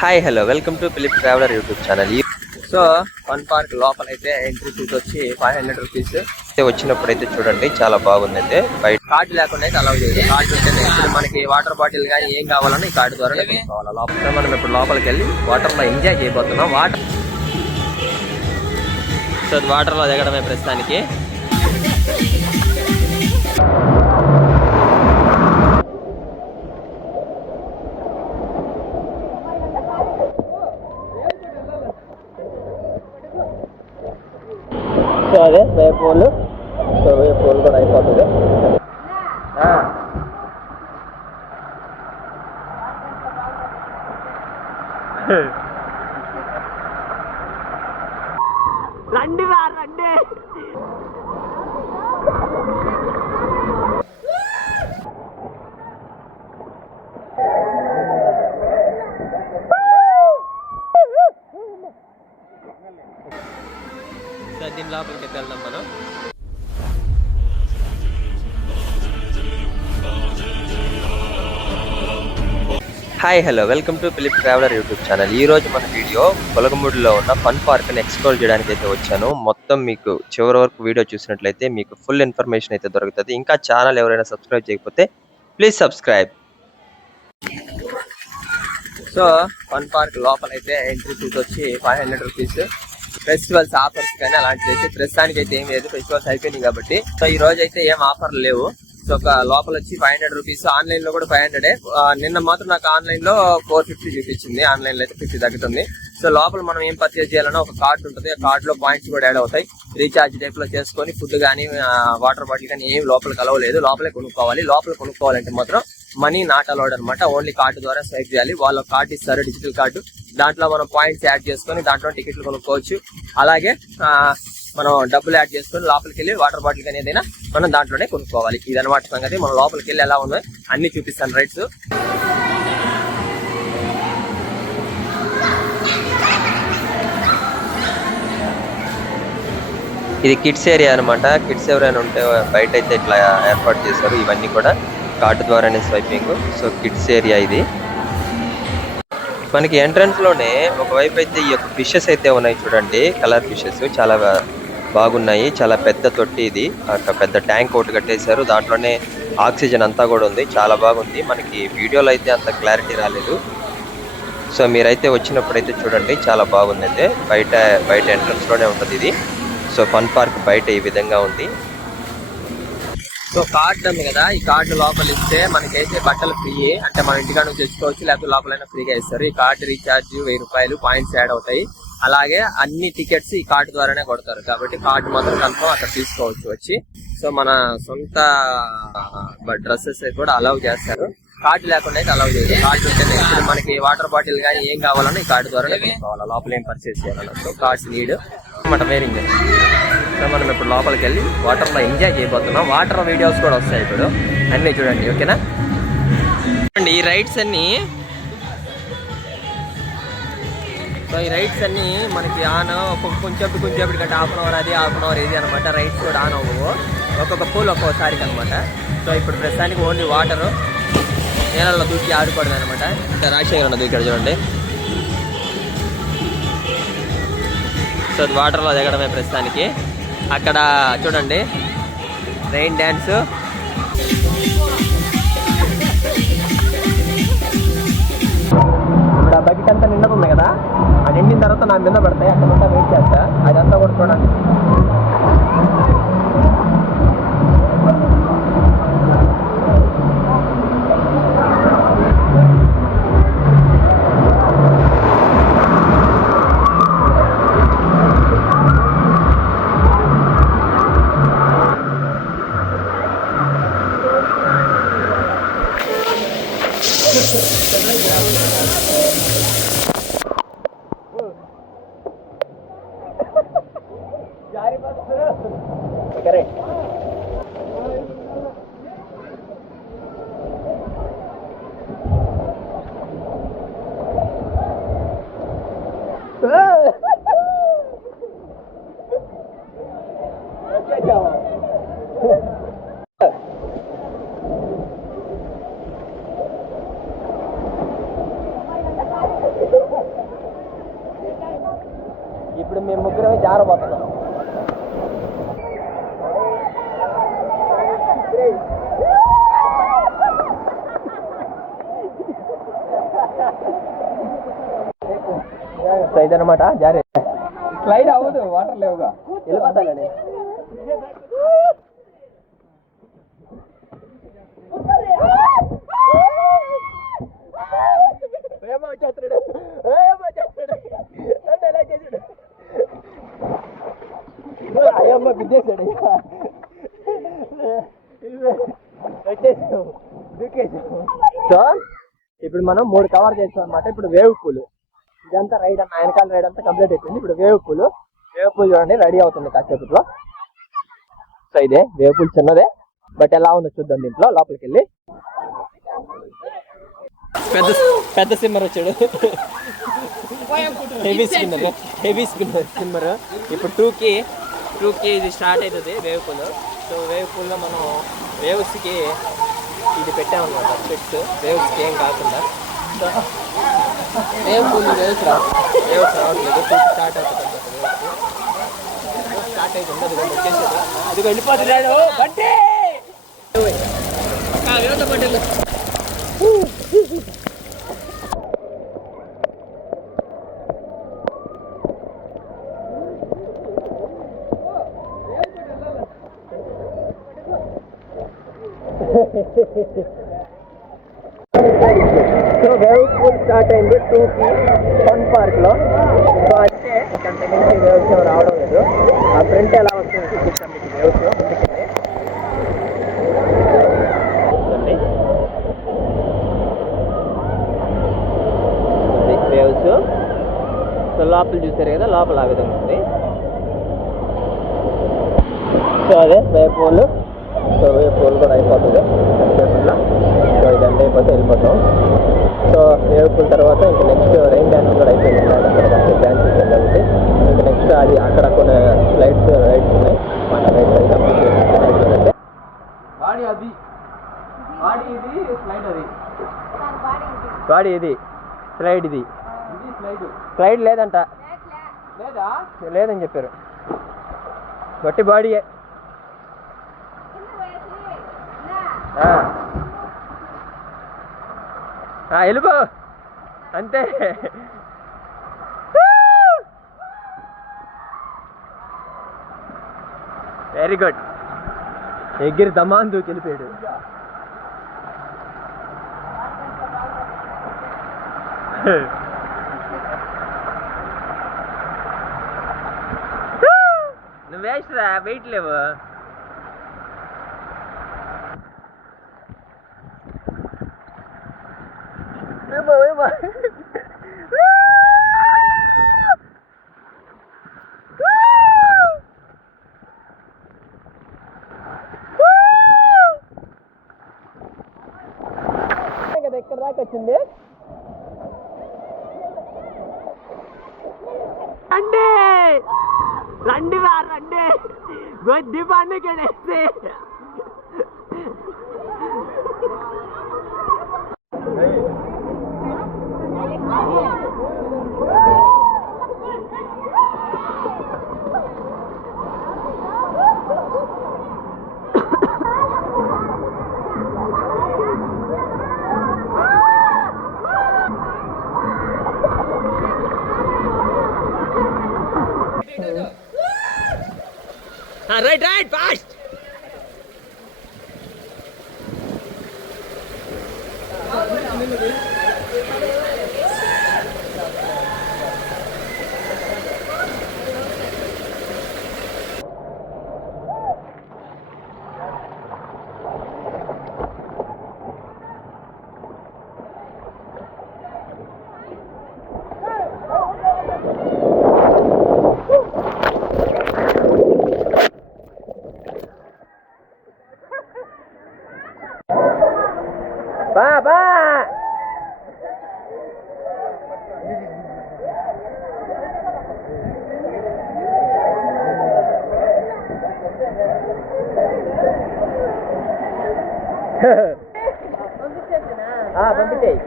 Hi hello welcome to Philip traveller YouTube channel. So fun park లోపల అయితే entry fee వచ్చి 500 rupees. వచ్చినప్పుడు అయితే చూడండి చాలా బాగుంది. అయితే బయట కార్డు లేకుండా అయితే అలౌ చేయదు. కార్డు ఉంటేనే ఇప్పుడు మనకి వాటర్ బాటిల్ కానీ ఏం కావాలన్నా ఈ కార్డు ద్వారా తీసుకోవాలి. లోపల మనం ఇప్పుడు లోపలికి వెళ్ళి వాటర్ లో ఎంజాయ్ చేయబోతున్నాం. వాటర్ లో దిగడమే ప్రస్తుతానికి. సో అదే wave pool. So wave pool కూడా అయిపోతుంది. రండి రా రండి. దీని లోపలికి వెళ్దాం మనం. Hi hello welcome to Philip traveller YouTube channel. ఈ రోజు మన వీడియో కొలగమూడిలో ఉన్న ఫన్ పార్క్ ని ఎక్స్ప్లోర్ చేయడానికి అయితే వచ్చాను. మొత్తం మీకు చివరి వరకు వీడియో చూసినట్లయితే మీకు ఫుల్ ఇన్ఫర్మేషన్ అయితే దొరుకుతుంది. ఇంకా ఛానల్ ఎవరైనా సబ్స్క్రైబ్ చేయకపోతే please subscribe. So fun park లోపల అయితే ఎంట్రీ ఫీజు వచ్చి 500 రూపీస్. ఫెస్టివల్స్ ఆఫర్స్ కానీ అలాంటివి అయితే ప్రస్తుతానికి అయితే ఏం లేదు. ఫెస్టివల్స్ అయిపోయినాయి కాబట్టి సో ఈ రోజు అయితే ఏం ఆఫర్లు లేవు. సో ఒక లోపల వచ్చి 500 రూపీస్. ఆన్లైన్ లో కూడా 500. నిన్న మాత్రం నాకు ఆన్లైన్ లో 450 చూపించింది. ఆన్లైన్ లో అయితే 50 తగ్గుతుంది. సో లోపల మనం ఏం పర్చేజ్ చేయాలన్నా ఒక కార్డు ఉంటుంది. ఆ కార్డు లో పాయింట్స్ కూడా యాడ్ అవుతాయి. రీఛార్జ్ టైప్ లో చేసుకొని ఫుడ్ కానీ వాటర్ బాటిల్ కానీ ఏం లోపల కలవలేదు. లోపలే కొనుక్కోవాలి. లోపల కొనుక్కోవాలంటే మాత్రం మనీ నాట్ అలౌడ్ అనమాట. ఓన్లీ కార్డు ద్వారా స్వైప్ చేయాలి. వాళ్ళ కార్డు ఇస్తారు, డిజిటల్ కార్డు. దాంట్లో మనం పాయింట్స్ యాడ్ చేసుకొని దాంట్లో టికెట్లు కొనుక్కోవచ్చు. అలాగే మనం డబ్బులు యాడ్ చేసుకొని లోపలికి వెళ్ళి వాటర్ బాటిల్ కానీ ఏదైనా మనం దాంట్లోనే కొనుక్కోవాలి. ఇదనమాట సంగతి. మనం లోపలికి వెళ్ళి ఎలా ఉందో అన్ని చూపిస్తాను రైట్స్. ఇది కిడ్స్ ఏరియా అనమాట. కిడ్స్ ఎవరైనా ఉంటే బయట అయితే ఇట్లా ఏర్పాటు చేశారు. ఇవన్నీ కూడా కార్డు ద్వారానే స్వైపింగ్. సో కిడ్స్ ఏరియా ఇది. మనకి ఎంట్రన్స్ లోనే ఒకవైపు అయితే ఈ యొక్క ఫిషెస్ అయితే ఉన్నాయి చూడండి. కలర్ ఫిషెస్ చాలా బాగున్నాయి. చాలా పెద్ద తొట్టి ఇది. ఒక పెద్ద ట్యాంక్ ఒకటి కట్టేశారు. దాంట్లోనే ఆక్సిజన్ అంతా కూడా ఉంది. చాలా బాగుంది. మనకి వీడియోలో అయితే అంత క్లారిటీ రాలేదు. సో మీరైతే వచ్చినప్పుడు అయితే చూడండి చాలా బాగుంది. అయితే బయట ఎంట్రన్స్ లోనే ఉంటుంది ఇది. సో ఫన్ పార్క్ బయట ఈ విధంగా ఉంది. సో కార్డు ఉంది కదా, ఈ కార్డు లోపల ఇస్తే మనకైతే బట్టలు ఫ్రీ. అంటే మన ఇంటికాడ నుంచి తెచ్చుకోవచ్చు, లేకపోతే లోపలైనా ఫ్రీగా ఇస్తారు. ఈ కార్డు రీఛార్జ్ 1000 రూపాయలు, పాయింట్స్ యాడ్ అవుతాయి. అలాగే అన్ని టికెట్స్ ఈ కార్డు ద్వారానే కొడతారు. కాబట్టి కార్డు మాత్రం కన్ఫర్మ్ అక్కడ తీసుకోవచ్చు వచ్చి. సో మన సొంత డ్రెస్సెస్ కూడా అలౌ చేస్తారు. కార్డు లేకుండా అయితే అలౌ చేయదు. కార్డు ఉంటేనే ఇప్పుడు మనకి వాటర్ బాటిల్ కానీ ఏం కావాలన్నా ఈ కార్డు ద్వారానే తీసుకోవాలి. లోపల ఏం పర్చేస్ చేయాలన్నా. సో కార్డ్స్ నీడ్ అన్నమాట వేరింగ్. సో మనం ఇప్పుడు లోపలికి వెళ్ళి వాటర్ లో ఎంజాయ్ చేయబోతున్నాం. వాటర్ వీడియోస్ కూడా వస్తాయి ఇప్పుడు అన్నీ చూడండి. ఓకేనా? చూడండి ఈ రైడ్స్ అన్ని. సో ఈ రైడ్స్ అన్ని మనకి ఆన్ కొంచెం కంటే హాఫ్ అన్ అవర్ అది, హాఫ్ అన్ అవర్ ఇది అనమాట. రైడ్స్ కూడా ఆన్ అవ్వవు. ఒక్కొక్క పూల్ ఒక్కొక్కసారికి అనమాట. సో ఇప్పుడు ప్రస్తుతానికి ఓన్లీ వాటర్ నీళ్ళలో దూకి ఆడుకోవడం అనమాట. రాజశేఖర్ అన్న దూకాడు చూడండి. సో వాటర్ లో దిగడమే ప్రస్తుతానికి. అక్కడ చూడండి రెయిన్ డ్యాన్స్. ఇప్పుడు ఆ బకెట్ అంతా నిండుతుంది కదా, అది నిండిన తర్వాత నా మీద పడతాయి. అక్కడ ఉంటా వెయిట్ చేస్తా. అదంతా కూడా చూడండి. ఇప్పుడు మేము ముగ్గురమే జారబోతున్నాం. ఇదనమాట జారే. స్లైడ్ అవ్వదు, వాటర్ లేవుగా, వెళ్ళిపోతానండి. అయ్యమ్మ బిద్దేశాడు. సో ఇప్పుడు మనం 3 కవర్ చేస్తాం అనమాట. ఇప్పుడు వేవ్ పూల్, ఇదంతా రైడ్ అన్న వెనకాల రైడ్ అంతా కంప్లీట్ అయిపోయింది. ఇప్పుడు వేవ్ పూల్ చూడండి రెడీ అవుతుంది కాసేపట్లో. సో ఇదే వేవ్ పూల్, చిన్నదే బట్ ఎలా ఉందో చూద్దాం దీంట్లో లోపలికి వెళ్ళి. పెద్ద సిమ్మర్ వచ్చాడు, హెవీ స్పిన్నర్. ఇప్పుడు 2K ఇది స్టార్ట్ అవుతుంది వేవ్ పూల్. సో వేవ్ పూల్లో మనం వేవ్స్కి ఇది పెట్టామన్నమాట, స్పెట్స్ వేవ్స్కి ఏం కాకుండా. సో వేవ్ పూల్ వేవ్స్ రావట్లేదు, స్టార్ట్ అవుతుంది స్టార్ట్ అవుతుంది. అది వచ్చేసేది, అది వెళ్ళిపోతున్నాడు బండి. సో వేవ్ పూల్ స్టార్ట్ అయింది 2కి ఫన్ పార్క్లో. సో అంటే ఇక్కడ నుంచి వేవ్స్ రావడం లేదు. ఆ ఫ్రంట్ ఎలా వస్తుంది చూపిస్తాం మీకు. వేవ్స్ ముందుకెళ్ళి వేవ్స్. సో లోపల చూసారు కదా, లోపల ఆ విధంగా ఉంది. సో అదే wave pool. So wave pool కూడా అయిపోతుంది ఎంతసేపట్లో. సో ఇదంతా అయిపోతే వెళ్ళిపోతాం. సో వేవ్ పూల్ తర్వాత ఇంకా నెక్స్ట్ రైన్ డ్యాన్స్ కూడా అయిపోయింది. అక్కడ డ్యాన్సెస్ వెళ్ళాలి. ఇంకా నెక్స్ట్ అది అక్కడ కొన్ని రైడ్స్ ఉన్నాయి. రైడ్స్ అయితే అయిపోయిందంటే బాడీ ఇది స్లైడ్, అది బాడీ ఇది స్లైడ్, ఇది స్లైడ్ లేదంట, లేదని చెప్పారు. గట్టి బాడీయే. వెళ్ళిపో అంతే. Very good. ఎగిరి దమాన్ దూకి వెళ్ళిపోయాడు. నువ్వు వేస్ట్ రా, వెయిట్ లేవు. కదా ఎక్కడ దాకా వచ్చింది. రండి గొద్ది పండుగ. Right, fast. పంపించేయి.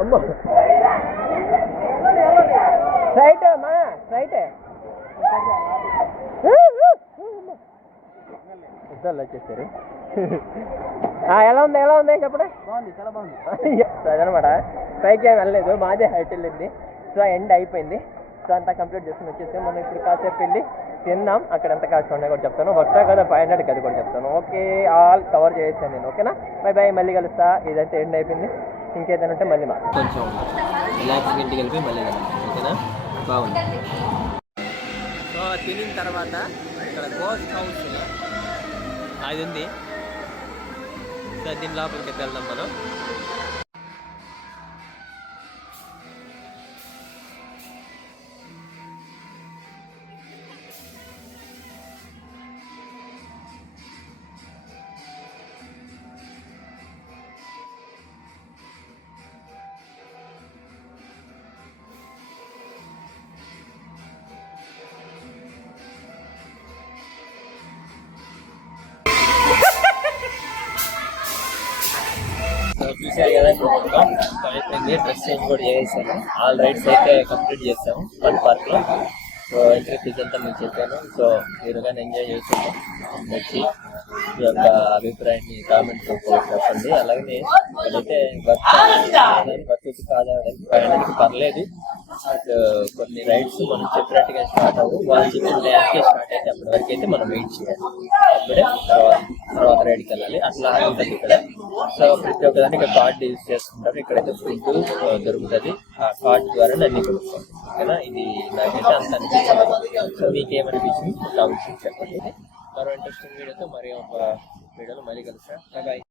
అమ్మో రైట్ మా రైట్ ఇద్దరు వచ్చేసారు. ఎలా ఉంది చెప్పడే. బాగుంది, చాలా బాగుంది. సో అదనమాట, పైకి ఏమి వెళ్ళలేదు, మాదే హైట్ వెళ్ళింది. సో ఎండ్ అయిపోయింది. సో అంతా కంప్లీట్ చేసుకుని వచ్చేసి మనం ఇప్పుడు కాసేపు వెళ్ళి తిందాం. అక్కడ ఎంత కాస్ట్ ఉన్నాయి కూడా చెప్తాను. వర్తా కదా 500 అది కూడా చెప్తాను. ఓకే, ఆల్ కవర్ చేసాను నేను. ఓకేనా, బై బై, మళ్ళీ కలుస్తా. ఇదైతే ఎండ్ అయిపోయింది. ఇంకేదైనా ఉంటే మళ్ళీ కొంచెం రిలాక్స్గా ఇంటికి వెళ్ళిపోయి మళ్ళీ కలుస్తాం. ఓకేనా, బాగుంది. సో తినిన తర్వాత ఇక్కడ గోస్ట్ హౌస్ అది ఉంది. సో దీని లోపలికి వెళ్దాం మనం. చూసారు కదా, అయిపోయింది. డ్రెస్ చేంజ్ కూడా చేసాము. ఆల్ రైడ్స్ అయితే కంప్లీట్ చేసాము ఫన్ పార్క్ లో. సో ఎంట్రీ ఫీజ్ అంతా మీకు చెప్పాను. సో మీరు కానీ ఎంజాయ్ చేస్తున్నాం వచ్చి మీ యొక్క అభిప్రాయాన్ని కామెంట్ చెప్పండి. అలాగే ఇక్కడైతే బస్సు కాదని పర్లేదు. బట్ కొన్ని రైడ్స్ మనం చెప్పినట్టుగా స్టార్ట్ అవ్వు. వాళ్ళు చెప్పిన టైంకి స్టార్ట్ అయితే అప్పటి వరకు అయితే మనం వెయిట్ చేయాలి. అప్పుడే తర్వాత రైడ్కి వెళ్ళాలి. అట్లా ఉంటుంది ఇక్కడ. సో ప్రతి ఒక్కదానికి కార్డ్ యూజ్ చేసుకుంటారు. ఇక్కడైతే ఫుడ్ దొరుకుతుంది. ఆ కార్డ్ ద్వారా అన్ని కొనుక్కోండి. ఓకేనా, ఇది నాకైతే అంత అనిపించింది. సో మీకేమనిపించింది కామెంట్ చెప్పండి. మరో ఇంట్రెస్టింగ్ వీడియోతో మరి ఒక వీడియోలో మళ్ళీ కలుస్తా. బాయ్.